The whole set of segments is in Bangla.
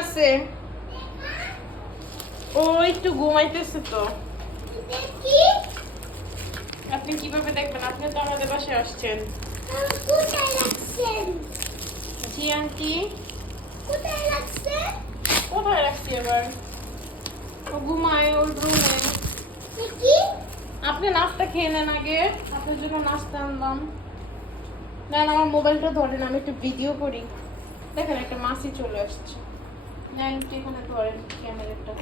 আছে? ও একটু ঘুমাইতেছে তো। আপনি কিভাবে দেখবেন? আপনি তো আমাদের বাসায় আসছেন। কোথায় রাখছেন? জি আন্টি। কোথায় রাখছেন? কোথায় রাখছি আবার? ও ঘুমায় ওর রুমে। কি? আপনি নাস্তা খেয়ে নেন আগে, আপনার জন্য নাস্তা আনলাম। নেন আমার মোবাইলটা ধরেন, আমি একটু ভিডিও করি। দেখেন একটা মাসি চলে আসছে। নেন একটু এখানে ধরেন ক্যামেরাটা,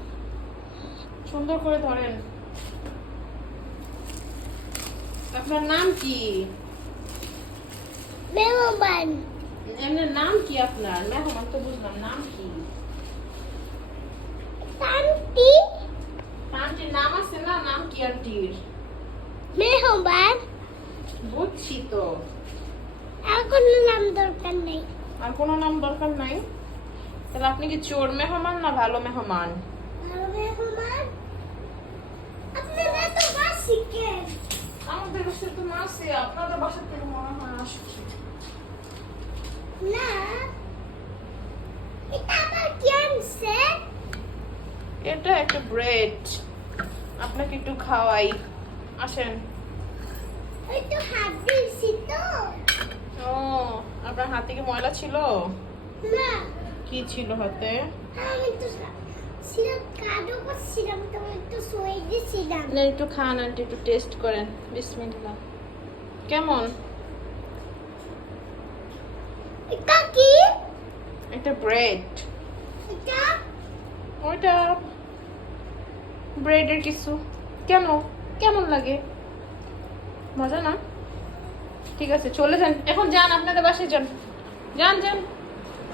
সুন্দর করে ধরেন। আপনার নাম কি? মেহমান। এমনি নাম কি আপনার? মেহমান তো বুঝলাম, নাম কি? শান্তি। আন্টির নাম আছে না? নাম কি আন্টির? মেহমান। বুঝছি তো। আর কোনো নাম দরকার নেই। আর কোনো নাম দরকার নাই? তাহলে আপনি কি চোর মেহমান না ভালো মেহমান? ভালো মেহমান। আপনারা তো বাসি কেন? আমাদের বাসায় তো মাসি, আপনাদের বাসা থেকে মনে হয় আসছে। না, এটা আবার কি আনছে? এটা একটা ব্রেড, আপনাকে একটু খাওয়াই, আসেন। ওই তো হাত দিয়েছি তো। ও, আপনার হাতে কি ময়লা ছিল? না, কি ছিল হাতে? আমি তো সিরাপ কাটো করছিলাম তো একটু সয়ে দিয়েছিলাম। না একটু খান আন্টি, একটু টেস্ট করেন। বিসমিল্লাহ। কেমন? এটা কি? একটা ব্রেড। এটা ওইটা ব্রেডের কিছু। কেন? কেমন লাগে? মজা না? ঠিক আছে চলে যান এখন, যান আপনাদের বাসায় যান, যান যান।